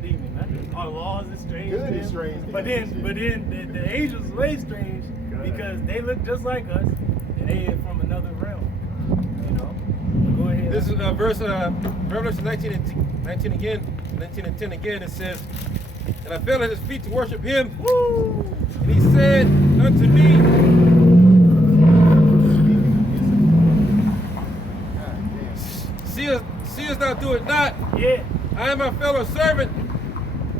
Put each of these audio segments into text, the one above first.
them demons, man. Our laws are strange. Good is strange. But then the angels way strange because they look just like us and they are from another realm. You know. But go ahead. This is verse Revelation 19 and 10 again. It says, "And I fell at his feet to worship him. Woo! And he said unto me, Seest thou do it not? Yeah. I am a fellow servant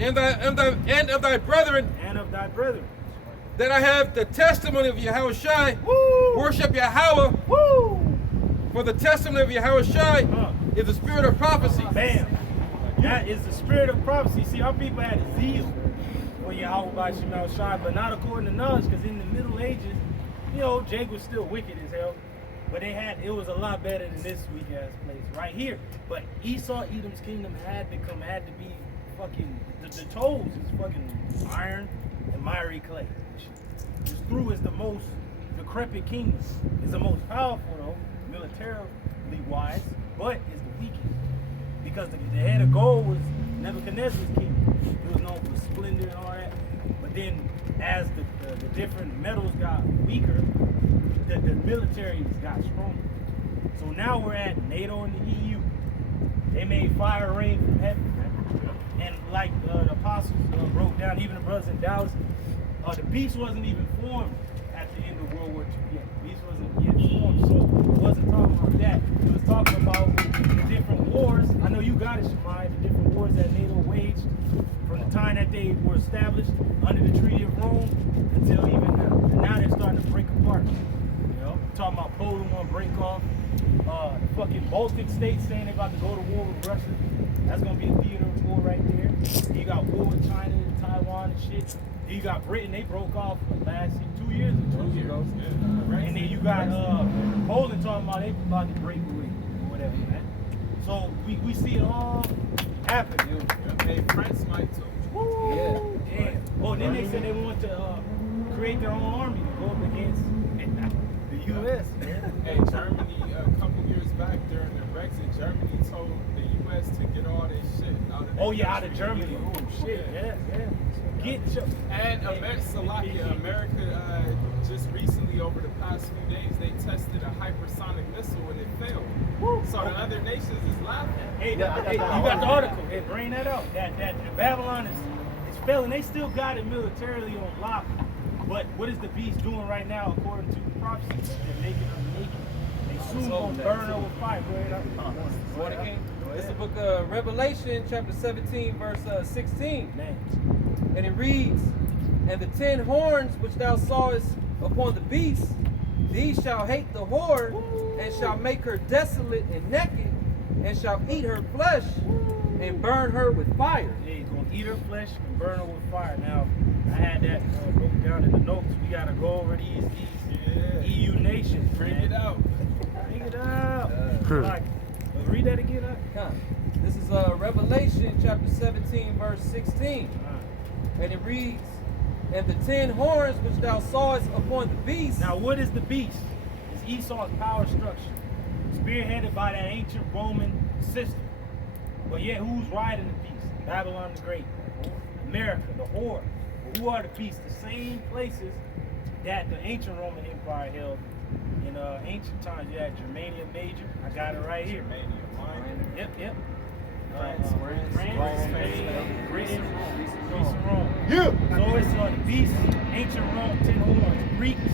and of thy brethren, that I have the testimony of Yahweh Shai. Worship Yahweh. Woo! For the testimony of Yahweh Shai is the spirit of prophecy." Bam. That is the spirit of prophecy. See, our people had a zeal for Yahweh by Shemal Shai, but not according to knowledge, because in the Middle Ages, you know, Jake was still wicked as hell. But it was a lot better than this weak ass place right here. But Esau, Edom's kingdom had to be fucking, the toes is fucking iron and miry clay. It's through is the most decrepit kingdom. It's the most powerful though, militarily wise, but it's the weakest. Because the head of gold was Nebuchadnezzar's kingdom. It was known for splendor and all that. But then as the different metals got weaker, the military got stronger. So now we're at NATO and the EU. They made fire rain from heaven. And like the apostles broke down, even the brothers in Dallas, the beast wasn't even formed at the end of World War II yet. The beast wasn't yet formed, so it wasn't talking about that. It was talking about the different wars. I know you got it, Shemai, the different wars that NATO waged from the time that they were established under the Treaty of Rome until even now. And now they're starting to break apart. You know, talking about Poland want to break off. The fucking Baltic states saying they're about to go to war with Russia. That's going to be a theater of war right there. You got war with China and Taiwan and shit. Then you got Britain, they broke off last year, 2 years ago. Yeah. And then you got Poland talking about they about to break away or whatever, man. So we see it all happen. Hey, France might too. Woo! Yeah. Oh, then they said they want to create their own army to go up against the U.S. Hey, Germany, a couple years back during the Brexit, Germany told the U.S. to get all their shit out of Oh, yeah, out of Germany. Oh, shit. Yeah. Get your... And America just recently, over the past few days, they tested a hypersonic missile and it failed. Woo. So the other nations is laughing. Hey, you got the article. Hey, bring that out. That Babylon is failing. They still got it militarily on lock. But what is the beast doing right now, according to the prophecy? They're making them naked. They soon gonna burn her with fire. Go ahead. It's the book of Revelation, chapter 17, verse 16. And it reads, "And the 10 horns which thou sawest upon the beast, these shall hate the whore, and shall make her desolate and naked, and shall eat her flesh, and burn her with fire." Yeah, he's gonna eat her flesh and burn her with fire. Now, I had that broken down in the notes. We gotta go over these EU nations. Bring it out. Bring it out. Like, read that again. This is Revelation chapter 17, verse 16. And it reads, "And the 10 horns which thou sawest upon the beast." Now, what is the beast? It's Esau's power structure, spearheaded by that ancient Roman system. But yet, who's riding the beast? Babylon the Great, America, the whore. Who are the beasts? The same places that the ancient Roman Empire held in ancient times. You had Germania Major. I got it right here. Yep. France, Spain, Britain, Greece, and Rome. Yeah. So it's the beast, ancient Rome, 10 horns, Greeks,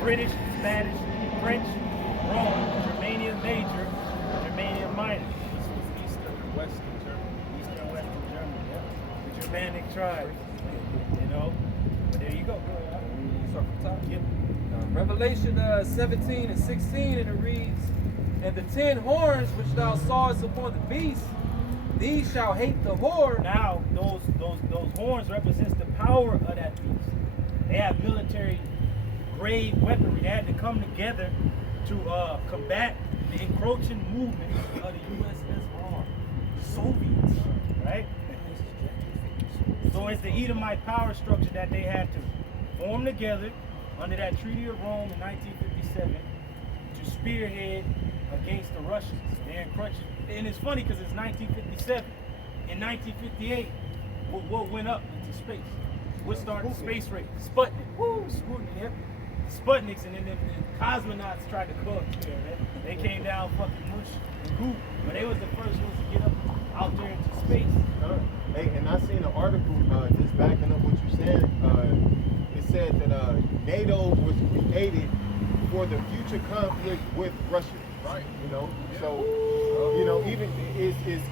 British, Spanish, French, Rome, Germania Major, Germania Minor. This was Eastern and Western Germany. Eastern and Western Germany, yeah. The Germanic tribes, you know. But there you go. Start from the top. Yep. Revelation 17 and 16, and it reads, "And the 10 horns which thou sawest upon the beast, these shall hate the whore." Now, those horns represents the power of that beast. They have military grade weaponry. They had to come together to combat the encroaching movement of the USSR, the Soviets, right? So it's the Edomite power structure that they had to form together under that Treaty of Rome in 1957 to spearhead against the Russians. They're encroaching. And it's funny because it's 1957. In 1958, what went up into space? What started the space race? Sputnik. Woo, Sputnik. Yep. Sputniks, and then the cosmonauts tried to go up there. They came down fucking mush and goo, but they was the first ones to get up out there into space. Hey, and I seen an article just backing up what you said. It said that NATO was created for the future conflict with Russia. Right. You know, so you know, even it's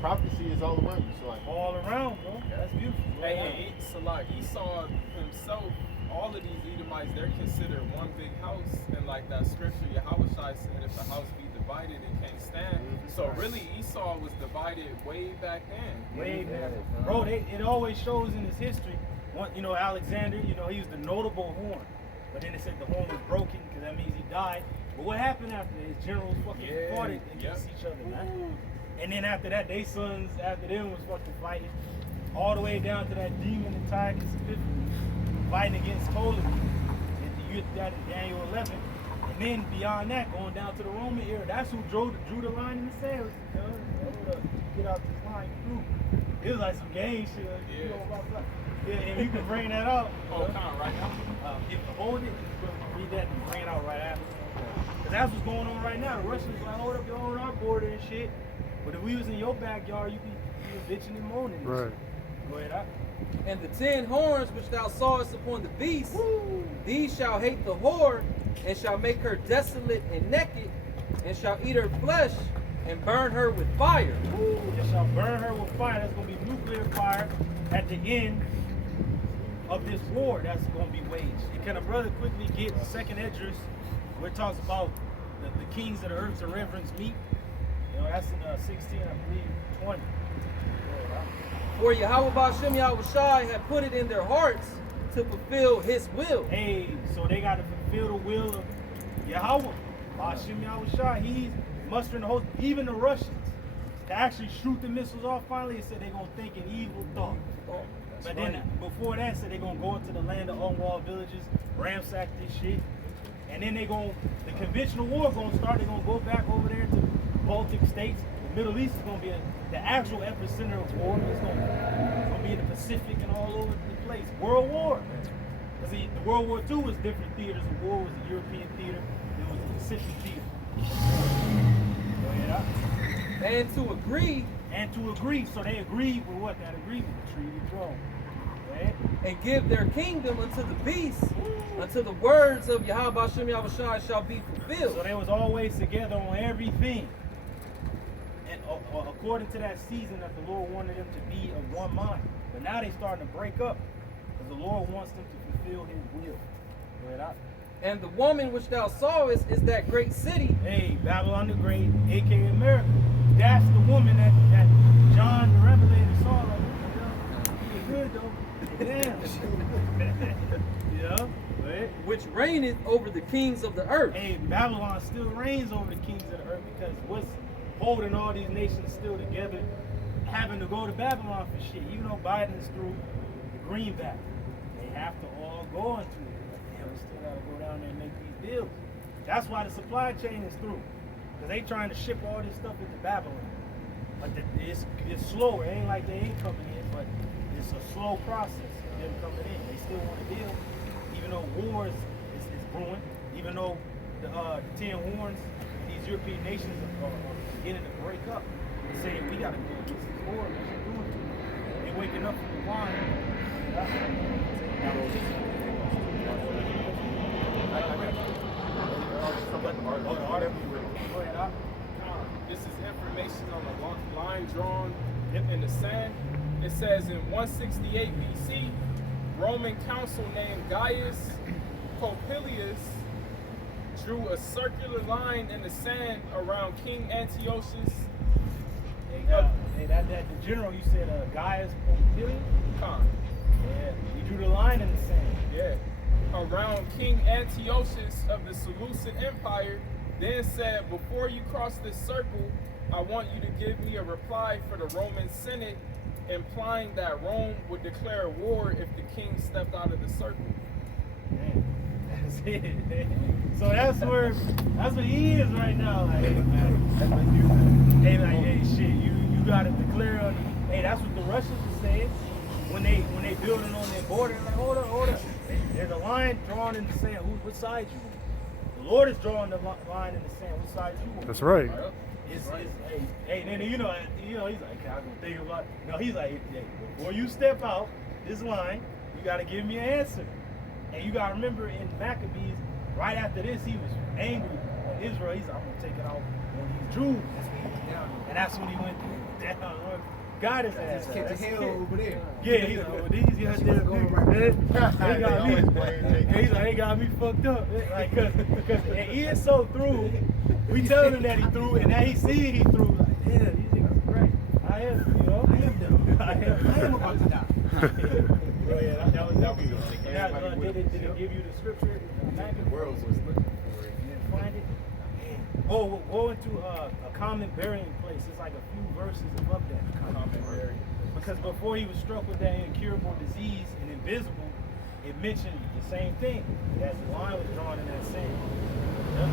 prophecy is all around you. So like, All around, bro. That's beautiful. Hey, so like Esau himself, all of these Edomites, they're considered one big house, and like that scripture, Yahushua said, if the house be divided, it can't stand. So really, Esau was divided way back then. Way back. Bro, it always shows in his history. One, you know, Alexander, you know, he was the notable horn. But then it said the horn was broken because that means he died. But what happened after his generals fucking fought it against each other, man? And then after that, they sons after them was fucking fighting. All the way down to that demon Antiochus Epiphanes fighting against Ptolemy. And you get that in Daniel 11. And then beyond that, going down to the Roman era, that's who drew the line in the sand. Get out this line through. It was like some gang shit. You know, blah, blah. Yeah, and you can bring that out. Oh, come on, right now. If you hold it, you can read that and bring it out right after. Because that's what's going on right now. The Russians like, hold up, you're on our border and shit. But if we was in your backyard, you'd be bitching and moaning. Right. Go ahead, out. And the 10 horns which thou sawest upon the beast, these shall hate the whore, and shall make her desolate and naked, and shall eat her flesh, and burn her with fire. It shall burn her with fire. That's going to be nuclear fire at the end of this war that's going to be waged. And can a brother quickly get 2nd Esdras, where it talks about the kings of the earth to reverence me? You know, that's in 16, I believe, 20. For Yahweh Ba'ashem Yahushai had put it in their hearts to fulfill his will. Hey, so they got to fulfill the will of Yahweh. Ba'ashem Yahushai, he's mustering the host, even the Russians, to actually shoot the missiles off finally. It said they're going to think an evil thought. But then before that, said they're going to go into the land of unwalled villages, ransack this shit. And then the conventional war going to start. They're going to go back over there to the Baltic states. The Middle East is going to be the actual epicenter of war. It's going to be in the Pacific and all over the place. World War. Because the World War II was different theaters of war. It was the European theater. It was the Pacific theater. Go ahead, out. And to agree, So they agreed with what? That agreement. The treaty of Rome. Right? and give their kingdom unto the beast, until the words of Yahweh Ba'ashem Yahushai shall be fulfilled. So they was always together on everything. And according to that season that the Lord wanted them to be of one mind. But now they starting to break up. Because the Lord wants them to fulfill his will. Right out. And the woman which thou sawest is that great city. Hey, Babylon the Great, aka America. That's the woman that John the Revelator saw. Like, good though. Damn. Yeah. Right. Which reigneth over the kings of the earth. Hey, Babylon still reigns over the kings of the earth because what's holding all these nations still together, having to go to Babylon for shit. Even though Biden's through the greenback, they have to all go into it. Damn, we still gotta go down there and make these deals. That's why the supply chain is through. Because they trying to ship all this stuff into Babylon. But it's slower. It ain't like they ain't coming in, but it's a slow process of them coming in. They still want to deal. Even though wars is brewing, even though the 10 horns, these European nations are beginning to break up and saying, we got to go against this war. What you doing to them? They waking up from the wine. This is information on a line drawn in the sand. It says in 168 BC, Roman consul named Gaius Popilius drew a circular line in the sand around King Antiochus. Hey, the general you said, Gaius Popilius? Khan. Yeah, he drew the line in the sand. Yeah. Around King Antiochus of the Seleucid Empire, then said, before you cross this circle, I want you to give me a reply for the Roman Senate, implying that Rome would declare war if the king stepped out of the circle. Man, that's it. So that's where he is right now. Like, hey, shit, you got to declare. Hey, that's what the Russians are saying when they building on their border. Like, hold up. There's a line drawn in the sand. Which side you on? The Lord is drawing the line in the sand. Which side you on? That's right. Hey, then you know, he's like, I'm gonna think about. No, he's like, hey, before you step out this line, you gotta give me an answer. And you gotta remember in Maccabees, right after this, he was angry on Israel. He's like, I'm gonna take it out on these Jews. And that's when he went down. God is ass. Catch a hell over there. Yeah, he's like, well, these guys did it. He's like, they got me fucked up. Like, cause he is so through. We telling him that he threw, and now he see he threw. Like, yeah, these niggas are great. I am, you know. I am about to die. Well, yeah, that was good. Did it give you the scripture? The world was looking for it. You didn't find it? Oh, we'll go into a common burying place. It's like a few verses above that. Common burying. Because before he was struck with that incurable disease and invisible, it mentioned the same thing. That the line was drawn in that sand. Yep.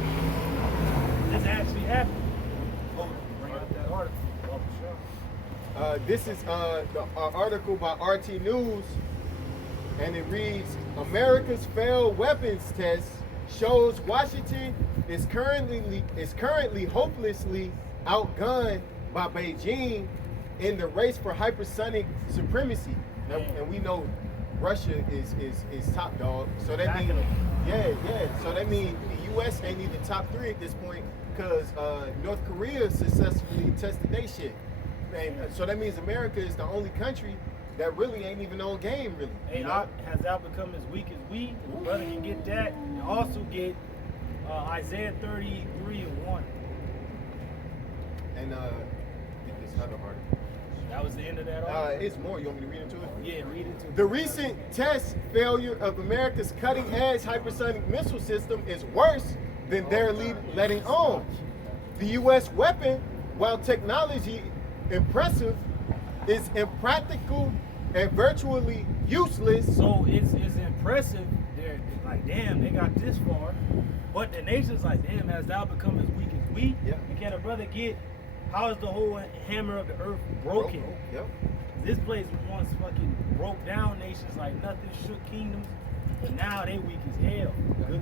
This actually happened. Oh, bring out that article. Oh, for sure. This is the article by RT News, and it reads, America's failed weapons test shows Washington is currently hopelessly outgunned by Beijing in the race for hypersonic supremacy. Now, and we know Russia is top dog. So that means So that means the U.S. ain't even top 3 at this point because North Korea successfully tested their shit. And so that means America is the only country that really ain't even on game, really. Hey, has that become as weak as we? If the brother can get that, and also get Isaiah 33:1. And this other article. That was the end of that article. It's more. You want me to read into it? Yeah, read it to The recent test failure of America's cutting-edge hypersonic missile system is worse than they're letting on. The U.S. weapon, while technology impressive, is impractical and virtually useless. So it's impressive. They're like, damn, they got this far. But the nation's like, damn, has thou become as weak as we? Yeah. And can a brother get, how is the whole hammer of the earth broken? Yep. This place once fucking broke down nations like nothing, shook kingdoms. But now they weak as hell. Good